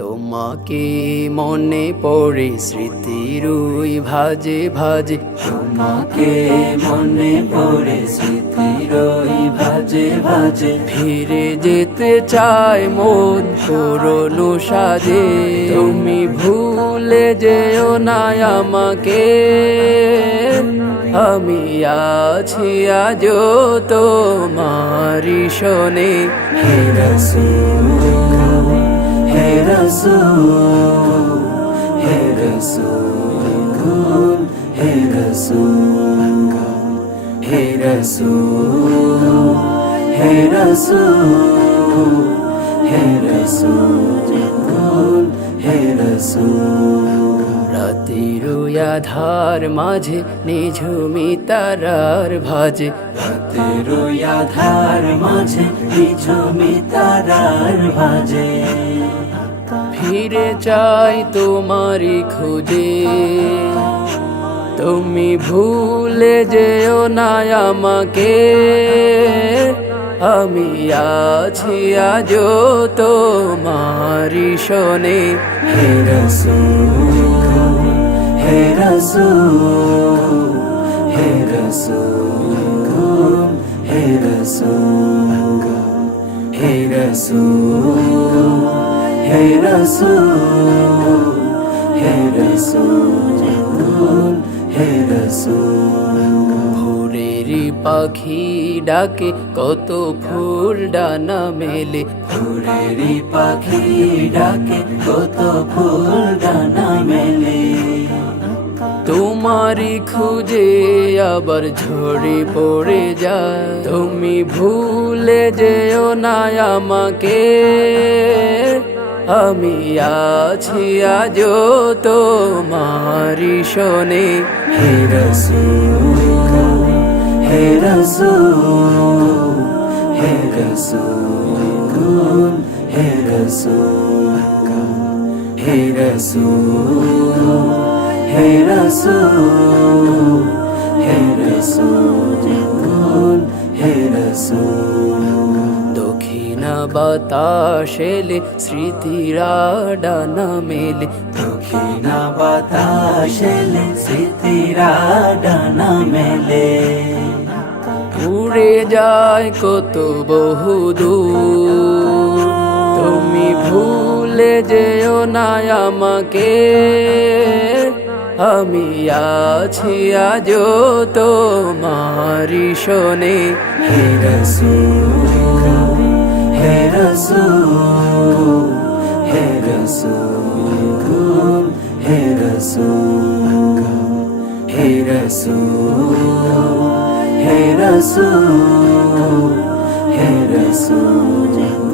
তোমাকে মনে পড়ে স্মৃতির ওই ভাজে ভাজে, তোমাকে মনে পড়ে স্মৃতির ওই ভাজে ভাজে, ফিরে যেতে চায় মন পুরনো সাজে। তুমি ভুলে যেও না আমাকে, আমি আছি আজও তোমারি শোনে। হে রাসূল, হে রাসূল, হে রাসূল, হে রাসূল, হে রাসূল, হে রাসূল, হে রাসূল, হে রাসূল। রাতের আধার মাঝে নিঝুমি তারার ভাজে, রাতের আধার মাঝে নিঝুমি তারার ভাজে, ফিরে চাই তোমারি খোঁজে। তুমি ভুলে যেও না আমাকে, আমি আছি আজও তোমারি শোনে। হে রাসূল, হে রাসূল, হে রাসূল, হে রাসূল, হে রাসূল, হে রাসূল, হে রাসূল, হে রাসূল। ভোরেরই পাখি ডাকে কত ফুল ডানা মেলে, ভোরেরই পাখি ডাকে কত ফুল ডানা মেলে, তোমারি খুঁজে আবার ঝরে পড়ে যায়। তুমি ভুলে যেও না আমাকে, আমি আছি আজও তোমারি শোনে। হে রাসূল, হে রাসূল, হে রাসূল, হে রাসূল, হে রাসূল, হে রাসূল, হে রাসূল, হে রাসূল। দক্ষিণা বাতাস এলে স্মৃতিরা ডানা মেলে, দক্ষিণা বাতাস এলে স্মৃতিরা ডানা মেলে, উড়ে যায় কত বহুদূর। তুমি ভুলে যেও না আমাকে, আমি আছি আজও তোমারি শোনে। হে রাসূল, হে রাসূল, হে রাসূল, হে রাসূল, হে রাসূল, হে রাসূল, হে রাসূল।